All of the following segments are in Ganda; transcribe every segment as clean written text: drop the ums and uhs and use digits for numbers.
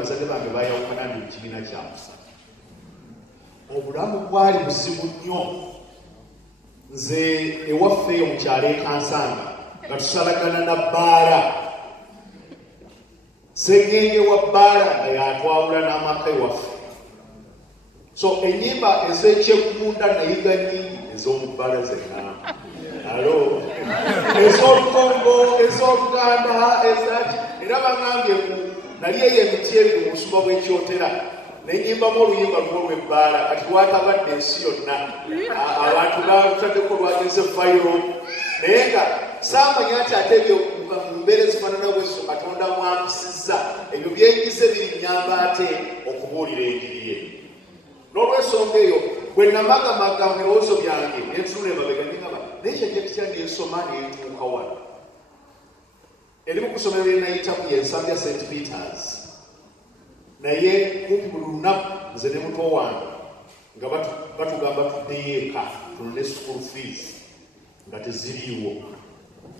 bazadde bange bayawukana ndi mu kibiina kya musa. Obulamu bwali buzibu nnyo. Nze ewaffe eyo mu kyalo e Kansanga nga tusalagana na bbaala. Sengenge wa bbaala nga yatwawula n'amaka ewaffe. So ennyimba ez'ekyegunda nayiga nnyingi ez'omu bbaala zenna. Alo, ez'Olukongo, ez'Oluganda, ezaki. Era bangambye nali eyo emiti ebiri mu busuma bw'ekyotera. Nenyimbamu oluyimba lw'olw'ebbaala kati lwatabadde ensi yonna. Abantu balutaddeko lwageze fayiro. Naye nga saamanya nti ate ebyo mu mbeera ezifaanana bwezo Katonda mwampisiza. Ebyo byenyize birinnyamba ate okubuulira enjiri ye. N'olw'ensonga eyo bwe namagamaga mu birowoozo byange ne ntunula emabega ne ngamba naye kyajjati kyange ensoma n'etuuka wano. Eri mu kusomero lye nayitamu y'ensambya St. Peters. Naye kumpi buli lunaku nze ne muto wange nga batugamba tuddeyo eka tulonde school fees nga teziriiwo.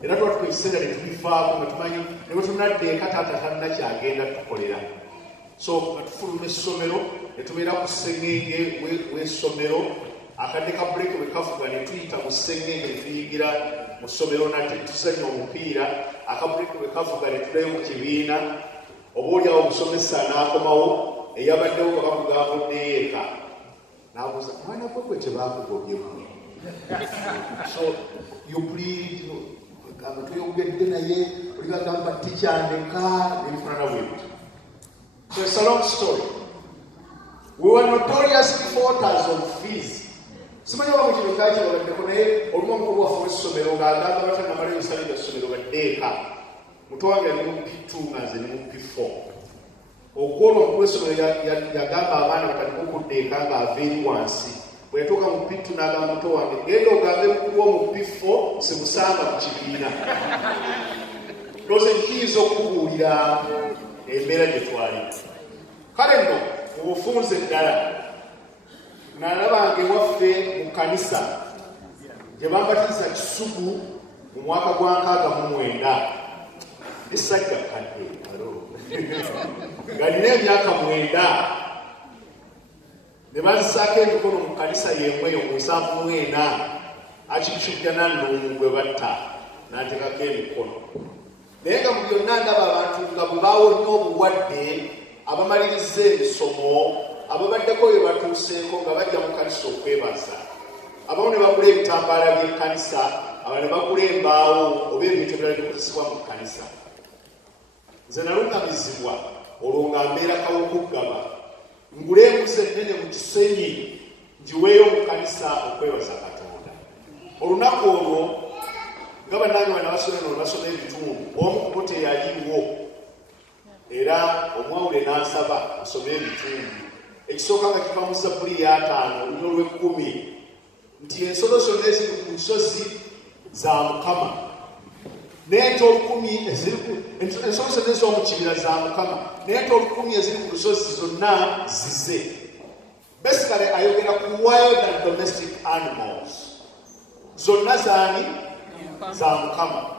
Era tuba tukola ekiseera ne tubifaako nga tumanyi ne bwe tunadda eka taata talina kyagenda tukolera. So nga tufuluma essomero ne tubeera ku ssengenge w'essomero. Akadde ka break bwe kafuga ne tuyita mu ssengenge ne tuyigira mu ssomero nate tusenya omupiira. Akabureke bwe kafuga ne tuddayo mu kibiina. Oboolyawo omusomesa n'akomawo eyabaddewo nga bakugamba oddeyo eka. N'abuuza mwana gwe gwe tebaakugobyeku. So you plead tweyogedde naye oli bagamba tikyandeka n'ebifaanana bwe bityo. So it's a long story. We were notorious defaulters of fees. Simanyi oba mu kino kyakibagaddeko naye olumu omukulu waffe w'essomero ng'agamba batannamala ebisale bya ssomero badde eka. Muto wange ali mu P2 nga nze ne mu P4. Ogwolwo omukulu w'essomero yagamba abaana batandika okudda eka ng'ava eri wansi. Bwe yatuuka mu P2 n'agamba muto wange genda ogambe mukulu wo mu P4 simusanga mu kibiina. Loze nkiyinza okubuulira embeera gye twali. Kale nno mu bufunze ddala nalabanga ewaffe mu kkanisa gye bambatiza Kisugu mu mwaka gwa 69. Essajja kadde nga nina emyaka 9 ne bazisaako emikono mu kkanisa y'emweyo mu 74 akibishujja nannomu gwe batta n'ateekako emikono. Naye nga mu byonna ndaba abantu nga bwe baawonye obulwadde abamaliriza emisomo ababaddeko bye batuuseeko nga bajja mu kkanisa okwebaza. Abamu ne bagula ebitambaala by'ekkanisa, abalala ne bagula embaawo oba ebintu ebirala bikozesebwa mu kkanisa. Nze nalungamizibwa olwo nga mbeera kawokugaba ngule embuzi ennene mu kisenyi ngiweeyo mu kkanisa okwebaza Katonda. Olunaku olwo nga bannange bana basomero ne basoma ebitundu omu ku bo teyaliiwo era omwawule n'ansaba asome ebitundu. Ekisooka nga kiva mu Zabbuli ya 5 olunya olw'ekkumi nti ensolo zonna eziri ku nsozi za Mukama n'ente 1000 ensolo zonna ez'omu kibira za Mukama n'ente 1000 eziri ku lusozi zonna zize. Basically ayogera ku wild and domestic animals. Zonna zaani za Mukama.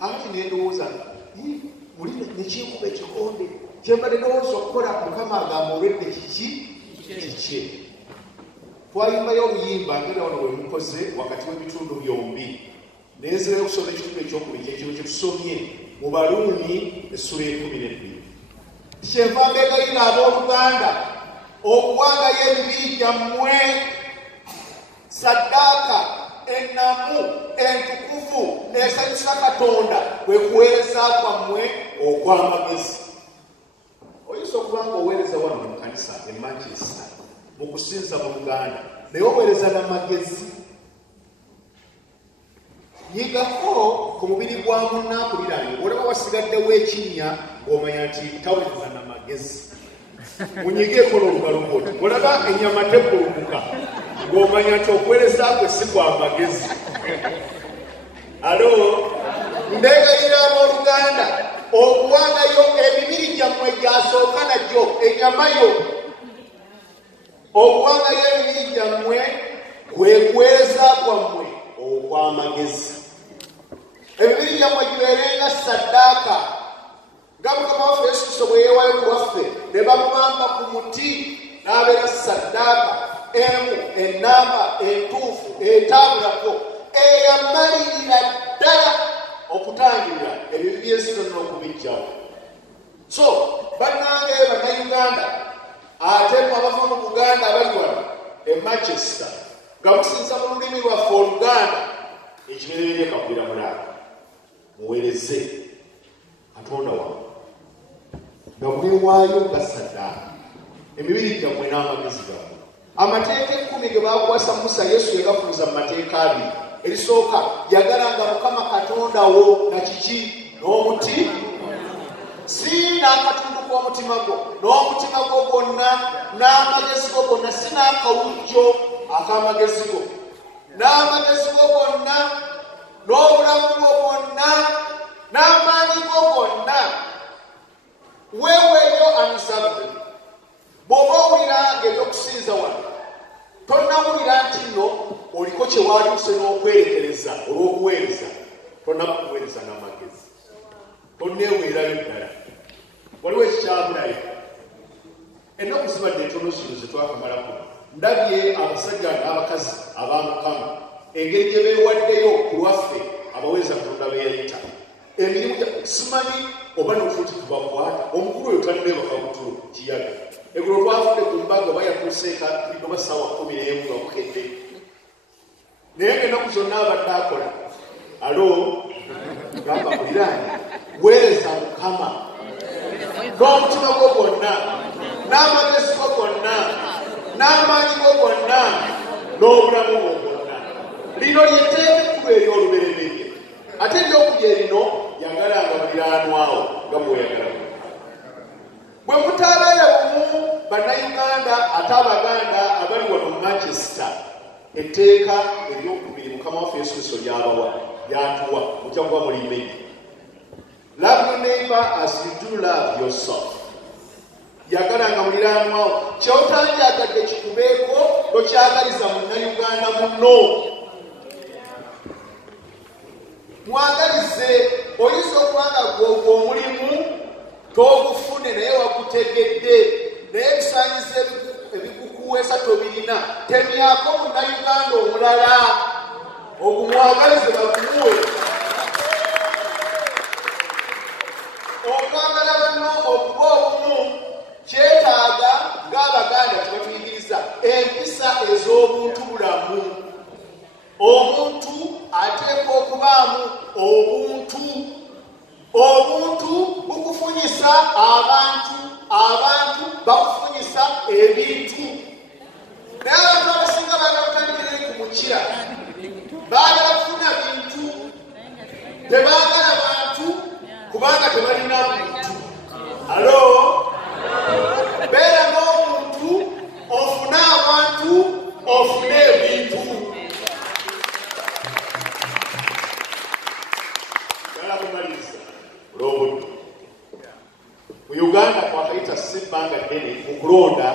Ati n'endowooza muli nekinkuba ekikonde kyembadde ndowooza okukola Mukama agamba olwedde kiki. Twayimbayo oluyimba ngera wano bwe mukoze wakati w'ebitundu byombi. Nenzirayo okusoma ekitundu ekyokubiri kyekiro kye tusomye mu Baluuni essula 12. Kyenva mbegayira abooluganda okuwangayo emibiri gyammwe saddaaka ennamu entukuvu esanyusa Katonda kwe kuweereza kwammwe okw'amagezi. Oyinza okuba nga oweereza wano mu kkanisa e Manchester mu kusinza mu Luganda naye oweereza n'amagezi. Nyigako ku mubiri gwa munnaakuliranye olaba wasigaddewo ekinnya ng'omanya nti taweereza n'amagezi. Munyigeeko n'olugalo bwoti olaba ennyama tebbulukuka ng'omanya nti okuweereza kwe si kwa magezi. Alo mbegayira abooluganda okuwangayo emibiri gyammwe gyasooka nagyo ennyama yo okuwangayo emibiri gyammwe kwe kuweereza kwammwe okw'amagezi. Emibiri gyammwe gibeerenga saddaaka nga Mukama waffe Yesu Kristo bwe yeewaayo ku lwaffe ne bamubamba ku muti n'abeera saddaaka emu ennamba entuufu etabulako eyamalirira ddala okutangirira ebyo byensino n'okubijjawo. So bannange bannayuganda ate abava mu Buganda abali wano e Manchester nga musinza mu lulimi lwaffe Oluganda ekibereberye kakwira mulala muweereze Katonda wammwe nga mwewaayo nga saddaaka emibiri gyammwe n'amagezi gammwe. Amateeka 10 ge baakwasa Musa Yesu yagafuuza mu mateeka 2. Erisooka yagalanga Mukama Katonda wo na kiki n'omuti si n'akatundu k'omutima gwo n'omutima gwo gwonna n'amagezi go gonna, si n'akawujjo ak'amagezi go n'amagezi go gonna n'obulamu bwo bwonna n'amaanyi go gonna. Weeweeyo amisabbe. Bw'oba owulira ng'ebyokusinza wano tonnawulira nti nno oliko kye waatuuse n'okwerekereza olw'okuweereza, tonnakuweereza n'amagezi, tonneeweerayo ddala. Waliwo ekikyabulayo ennaku zibadde entono zino ze twakamalako. Ndabye abasajja n'abakazi ab'Amukama engeri gye beewaddeyo ku lwaffe abaweereza Katonda be yayita. Emirimu simanyi oba n'ofuuti tubakwata omukulu oyo tanneebaka butulo kiyaga. Eggulo twafudde ku mbaga oba yatuuseeka oba ssaawa 11 nga bukedde, naye ng'ennaku zonna abadde akola. Alo gamba muliraanyi, weereza Mukama n'omutima gwo gwonna n'amagezi go gonna n'amaanyi go gonna n'obulamu bwo bwonna. Lino lyetteeka ekkulu ery'olubereberye. Ate eryokubya erino yagalanga muliraanwawo nga bw'oyagala. Bwe mutaabeera bumu bannayuganda ate Abaganda abali wano mu Manchester, etteeka eryokubiri Mukama waffe Yesu Kristo lyabawa lyatuwa mujja kuba mulimenye. Love your neighbor as you do love yourself. Yagalanga muliraanwawo. Kyotanjagadde kikubeeko tokyagaliza munnayuganda munno. Mwagalize. Oyinza okubanga gwogwo omulimu togufune naye wagutegedde, naye ebisaanyizo ebikukuweesa tobirina. Temyako munnayuganda omulala ogumwagalize bagumuwe. Okwagala banno okuba obumu kyetaaga ng'Abaganda tebatuyigiriza empisa ez'obuntu bulamu. Omuntu ateekwa okubaamu obuntu. Obuntu bukufunyisa abantu, abantu bakufunyisa ebintu. Naye abantu abasinga baagala kutandikira ku mukira, baagala kufuna bintu, tebaagala bantu kubanga tebalina muntu. Alo beera n'omuntu ofune abantu ofune ebintu. Mu Uganda twakayita si bbanga ddene okulonda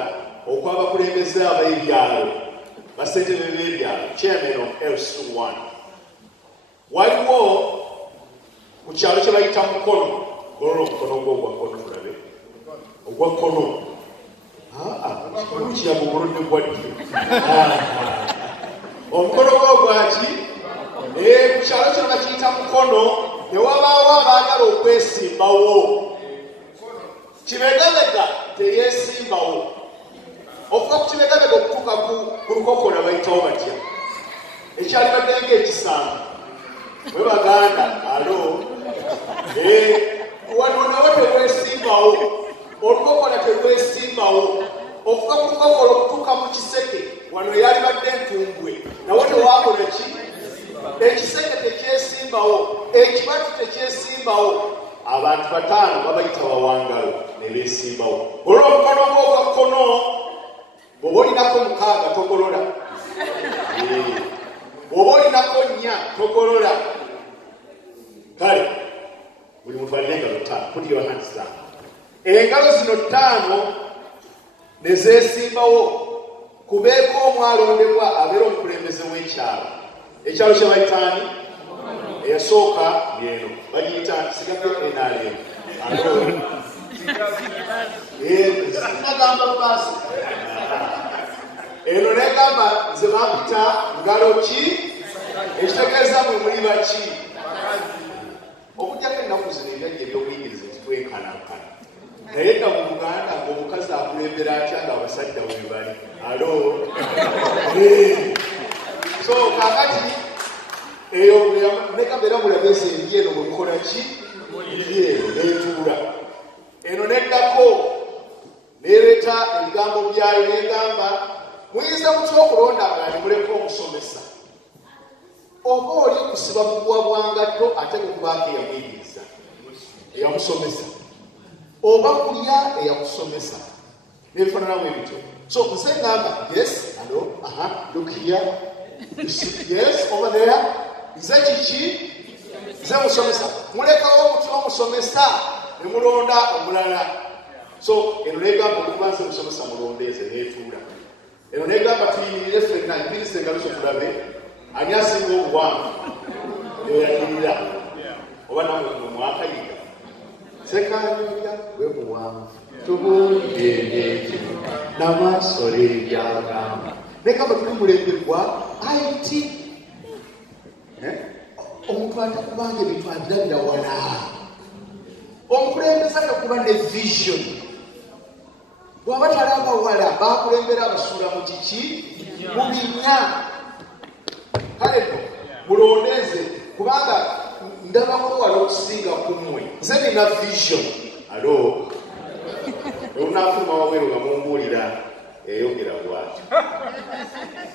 okw'abakulembeze ab'ebyalo, bassentebe b'ebyalo, chairman of LC1. Waliwo ku kyalo kye bayita Mukono, golola omukono gw'ogwa kkono tulabe, ogwa kkono. Kiyaga omulonde gwa ddyo. Omukono gw'ogwaki? Ku kyalo kino bakiyita Mukono. Tewabaawo abaagala okwesimbawo. Kibegabega teyeesimbawo. Okuva ku kibegabega okutuuka ku lukokola bayitawo batya. Ekyali badde ng'ekisanga. Mwe Baganda, alo. Wano nawo teweesimbawo. Olukokola teweesimbawo. Okuva ku lukokola okutuuka mu kiseke, wano yali badde entumbwe. Nawo tewaakola ki? Ekiseke tekyesimbawo, ekibatu tekyesimbawo. Abantu 5 babayita bawangalo ne beesimbawo. Olw'omukono gw'ogwa kkono bw'oba olinako 6 togolola. Bw'oba olinako 4 togolola. Kale buli muntu alina engalo 5. Put your hands down. Engalo zino 5 ne zeesimbawo kubeeko omwalondebwa abeera omukulembeze w'ekyalo. Ekyalo kye bayitaani eyasooka yeno bagiyita sigako NRM. gamba basi. Eno negamba nze bapita ngalo ki ekitegeeza mwe muli baki okujjako ennaku zino ebyajja ebyobuyigiriza kitwenkanankana naye dda mu Buganda ng'omukazi akulembera atya ng'abasajja we bali alo so kakati eyo negamba era mulabeeza eri eno bwekola ki eno netuula eno neddako nereeta ebigambo byayo negamba muyinza mutya okulonda nga nimuleka omusomesa oba oli kusiba buguwa bwangatto ate kubaako eyamuyigiriza eyamusomesa oba kulya eyakusomesa nebifaananamu ebityo so nze ngamba yes alo look here yes over there nze kiki nze musomesa mulekawo omutya omusomesa ne mulonda omulala so eno negamba okuba nze musomesa mulondeeze netuula eno negamba tuyimirire ffenna mpirisa engaluso tulabe ani asinga obuwanvu neyayirira oba namwe mwakayiga sekanyolya bwe buwanvu tubuligendeki namaaso leryagamba negamba tuli mulembegwa it omuntu atakubanga ebintu abirabira wala omukulembeza takuba ne vision bwaba talaba wala bakulembera abasuula mu kiki mu binnya kale no mulondeeze kubanga ndabako wala okusinga kummwe nze nina vision alo olunafuluma wabweru nga mumbuulira eyogera bwatyo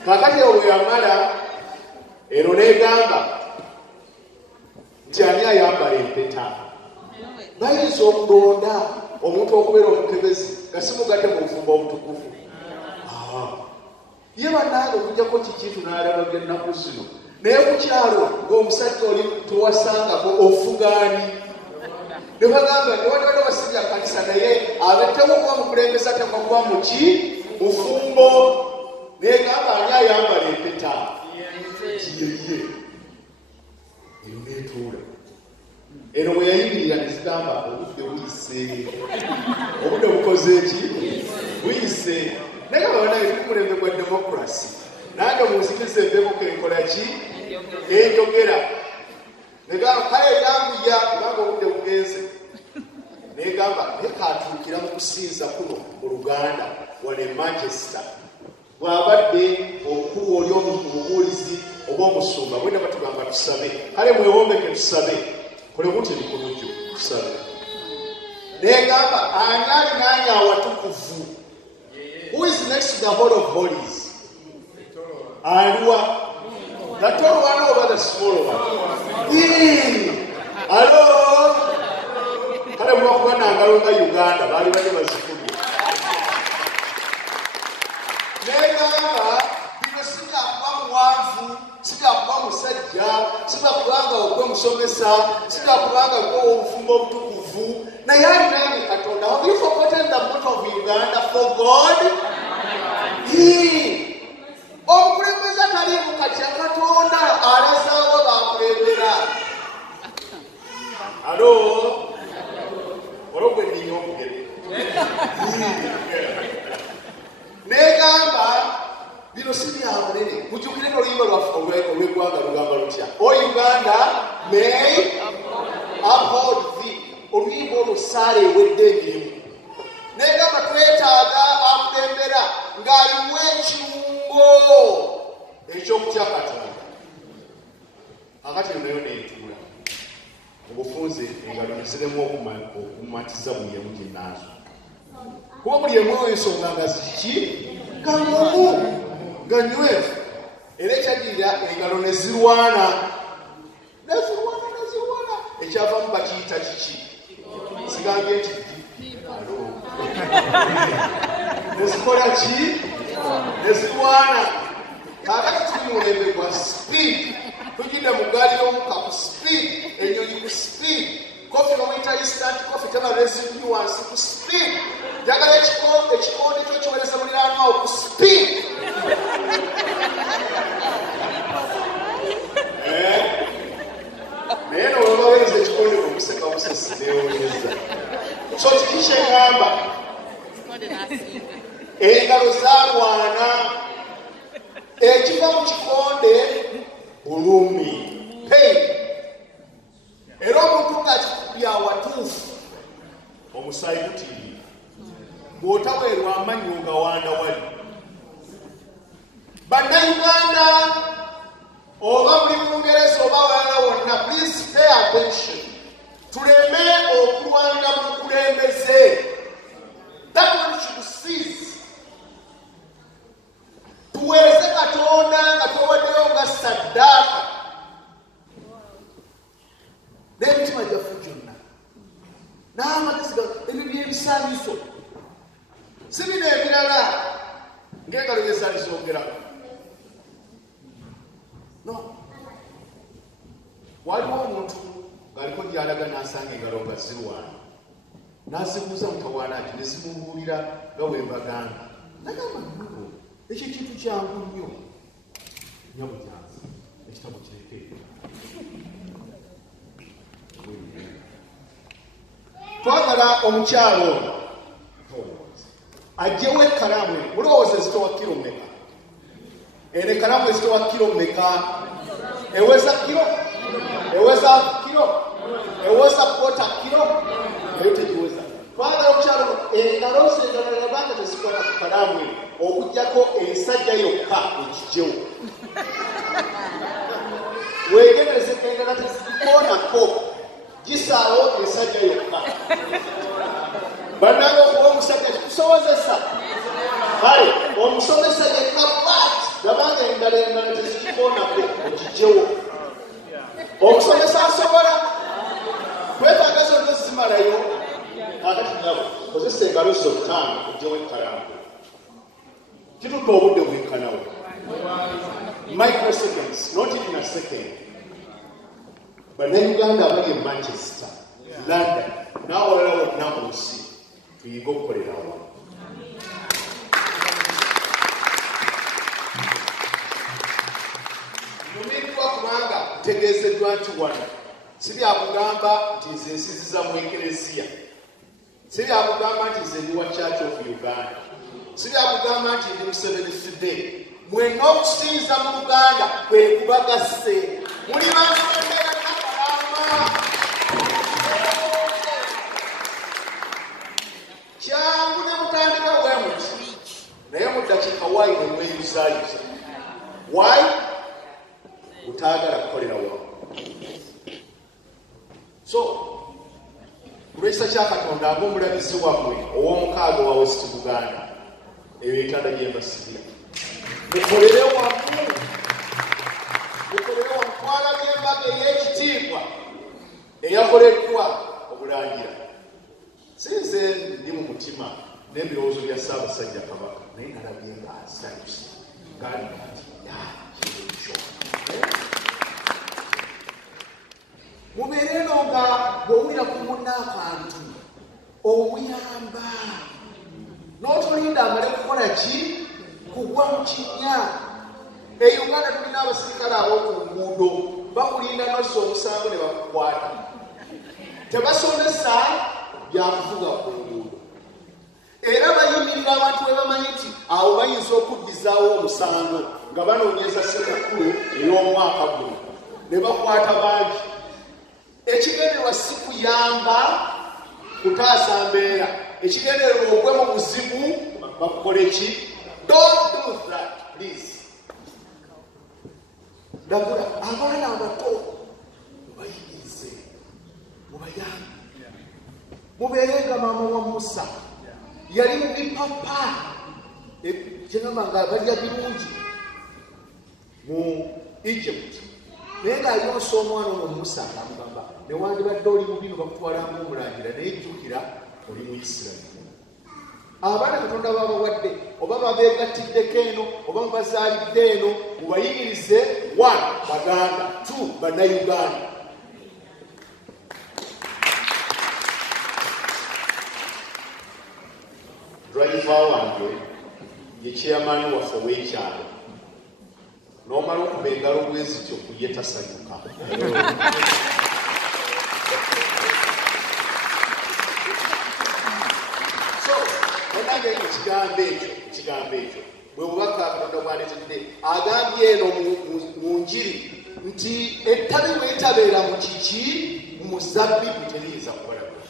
kakati ewo bwe yamala eno negamba nti ani ayambala empeta bayinza okulonda omuntu okubeera omukebezi nga simugadde mu bufumbo obutukuvu ye bannange okujjako kikintu n'alabaga ennaku zino naye ku kyalo ng'omusajja oli tewasangako ofugaani ne bagamba newaliwali wasijja kanisa naye abettemu kuba mukulembeza tekwa kuba muki mufumbo negamba ani ayambala empeta kiyeye eyo netuula eno bwe yayimirira nezigamba obudde buyise obudde bukoze eki buyise negamba banaye tuli mulembe gwa demokrasi nange munzikiriza embeeko kenkola ki enjogera negamba kale yanguya kubanga obudde bugenze negamba nekatuukira mu kusinza kuno mu Luganda wane Manchester bwabadde omukulu oli omubuulizi oba omusumba bwena batugamba tusabe kale mwewombeke tusabe kole kuti likulujjo tusabe negamba ani alinaanya awatukuvu who is next to the Hall of Holies aliwa the tall one over the small one alo kale mwakuba nangalo nga Uganda baali badde bazikubye negamba bino sijakuba muwanvu sijakuba musajja sijakubanga ogwe musomesa sijakubanga gwe obufumbo obutukuvu naye alinange Katonda. Have you forgotten the motto of Uganda? For God omukulembeza taliimu katya Katonda alesaawo bakulembera alo olwogwe nninya okugere negamba bino si byabunene mujjukire n'oluyimba lwaffe olw'eggwanga lugamba lutya o Uganda may uphold thee oluyimba olwo saala ewedde emirimu negamba twetaaga akulembera ng'alimu ekirungo ekyokutya Katonda akati nayo neetuula obufunze engalo nesiremu okumatiza buli emu ginaazo kuba buli emu ensonga nga ziki kamumu nga nywevu era ekyagirira engalo nezirwana ekyavamu bakiyita kiki sigambye nti nezikola ki nezirwana kakati tuli mulembe gwa speed tugidde mu gaali y'omuka ku speed ennyonyi ku speed kofi bamuyita instant coffee teba residuance ku speed njagala ekikondi kyo kiwereza muliraanwawo ku speed naye nolwabaweereza ekikondi kumuseka busesi newonyeza so kiki kyengamba engalo zalwana ekiva mu kikonde bulumi era omuntu ng'akikubya awatuufu omusaayi gutiirira bw'otaweerwa amanyo nga wanda wali. Bannayuganda oba buli Bungereza oba walala wonna, please pay attention. Tuleme okulwanga mu kulembeze. That one should cease. Tuweereze Katonda nga tuwaddeyo nga saddaaka n'emitima gyaffe gyonna n'amagezi ebyo by'ebisaanyizo si bino ebirala ng'engalo by'esaanyizo ogerako. No, waliwo omuntu ng'aliko gy'alaga n'asanga engalo nga zirwana n'azibuuza mutawaana ati ne zimubuulira nga bwe mbagamba nagamba nnugo ekyo ekintu kyangu nnyo nyabujjanzi ekitabo kirekeera twagala omukyalo ono ajjewo ekalamu mulowooza ezitowa kiro mmeka? Eno ekalamu ezitowa kiro mmeka? Eweza kiro? Eweza kiro? Eweza kwota kiro? Eyo tegiweza. Twagala omukyalo ono engalo ze endala tezikola ku kalamu eno okuggyako ensajja yokka ekijjewo. Weegendereze endala tezikoonako gisaawo ensajja yokka. Bannange okuba omusajja kikusobozesa kale omusomesa yekka bat gabanga endala tezikikoonako okijjewo. Omusomesa asobola kwetaaga zonna zimalayo kakati nabo kozesa engalo zo ttaano okugjewo ekkalamu. Kituuka obudde bwenkanawo microseconds, not even a second. Bannayuganda abali e Manchester, London n'awalala wonna mu nsi tuyiga okukolera awamu. Nyumirirwa kubanga ntegeezeddwa nti wano si byakugamba nti nze nsiziza mu ekelesiya, si byakugamba nti nze ndi wa Church of Uganda, si byakugamba nti ndi Museveni Fidel. Mwenna okusinza mu Luganda kwe kubagasse muli bantu bembeera nakalama. Kyangu ne mutandika bwe muti naye mu ddakiika waayi ne mweyuzaayiza. Why? Utaagala kukolera wamu. So kulwekisa kya Katonda ng'omulabizi wammwe ow'omukaaga wa West Buganda, eyo entanda gye mbasibira. Mukolere wamu, mukolere wamu. Twalabye embaga ey'ekitiibwa eyakoleddwa Obulangira. Si nze ndi mu mutima n'ebirowoozo bya Ssaabasajja Kabaka, naye nalabye nga asanyuse gaali kati yakyo. Mubeere no nga bw'owulira ku munna akantu omuyamba n'otolinda amale kukola ki? Kugwa mu kinnya. E Uganda tulina abasirikale ab'oku nguudo bakulinda n'ossa omusango ne bakukwata. Tebasomesa byakuvuga ku nguudo. Era bayimirira abantu be bamanyi nti awo bayinza okuddizaawo omusango nga banoonyeza ssekukkulu ey'omwaka guno ne bakwata bangi. Ekigendererwa si kuyamba kutaasa mbeera. Ekigendererwa ogwe mu buzibu bakukole ki? Don't do that, please. Ndagula abaana abato mubayigirize, mubayambe. Mubeere nga maama wa Musa yali mu bipapa kyengamba nga balya birungi mu Egypt, naye ng'ayonsa omwana ono Musa amugamba newandibadde oli mu bino bakutwala ng'omulangira naye jjukira oli mu Isirayiri. Abaana Katonda babawadde oba babeegatiddeko eno oba mubazaalidde eno mubayigirize. 1 Baganda, 2 Bannayuganda. Driver wange ye chairman waffe ow'ekyalo. N'omala okuba engalo bwe zityo kuye tasanyuka. So nange ekigambo ekyo bwe bubaka Katonda bw'aleetedde agambye eno mu njiri nti ettabi bw'etabeera mu kiki mu muzabbibu teriyinza kubalagula.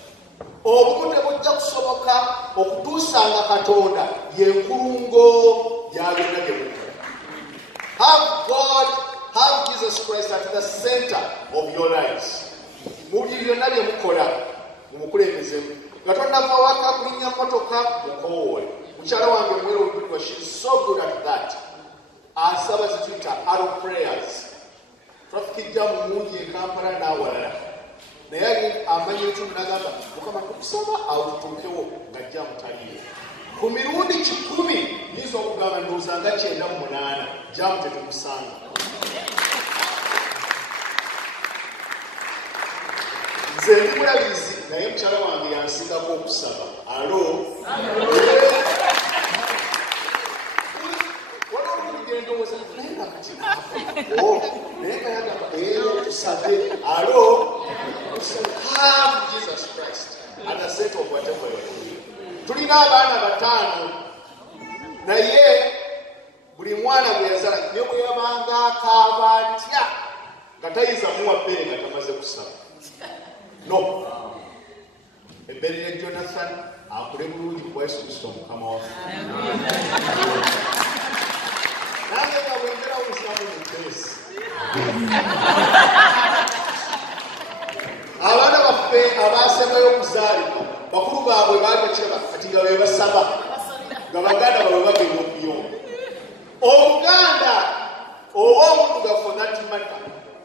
Obumu tebujja kusoboka okutuusanga Katonda y'enkulungo y'agenda gye mukola. Have God, have Jesus Christ at the center of your lives. Mu buli byonna bye mukola mumukulembezemu. Katonda vawaka kulinnya mmotoka mukoowole. Mukyala wange mwero Oluganda, she is so good at that. Asaba zituyita arrow prayers. Traffic jam mungi e Kampala n'awalala. Naye amanyi ekimu n'agamba Mukama tukusaba awutuukewo nga jjamu taliyo. Ku mirundi 10 yinza okugamba ndowooza nga 98 jjamu tetumusanga. Nze ndi mulabirizi naye mukyala wange yansingako okusaba. Alo? Have Jesus Christ at the center of whatever you are doing. Tulina abaana bataano naye buli mwana bwe yazala ne bwe yabanga akaaba atya nga tayinza muwa bbere nga tamaze kusaba. No. Ebbere ne Jonathan akule bulungi ku Yesu Kristo Mukama waffe. Nange nga bwe ngera omusamu mu kkesi. Abaana baffe abaasembayo okuzaalibwa bakulu baabwe baali bakiraba kati nga be basaba nga baganda baabwe bagenda okuyomba. Omuganda oba omuddugavu natimata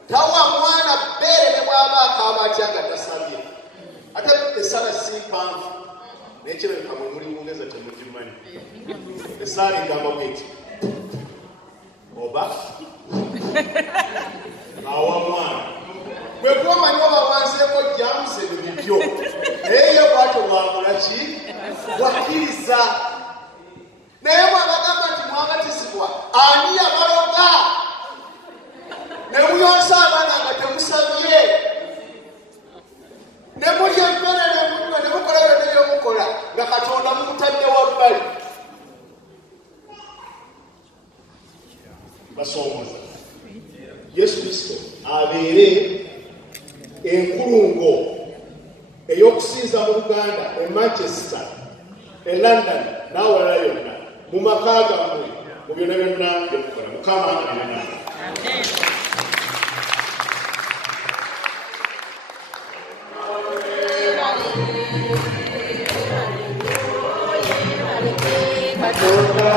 tawa mwana bbeere ne bw'aba akaaba atya nga tasabye. Ate essala si mpanvu naye kirabika mwe muli Bungereza temugimanyi. Essaala egamba bweti oba awa mwana bwe kubamanyi oba wanseeko jamuze bibyo naye ye bwatyo bwakula ki bwakkiriza. Naye bwabagamba nti mwabatizibwa ani yabaloga ne muyonsa abaana nga temusabye ne mulya emmere ne munywa ne mukola byonna byomukola nga Katonda mumutadde wabbali. Basoomoza Yesu Kristo abeere enkulungo ey'okusinza mu Luganda, e Manchester, e London n'awalala yonna mu maka gammwe mu byonna byonna byemukola. Mukama abeere nammwe. Katonda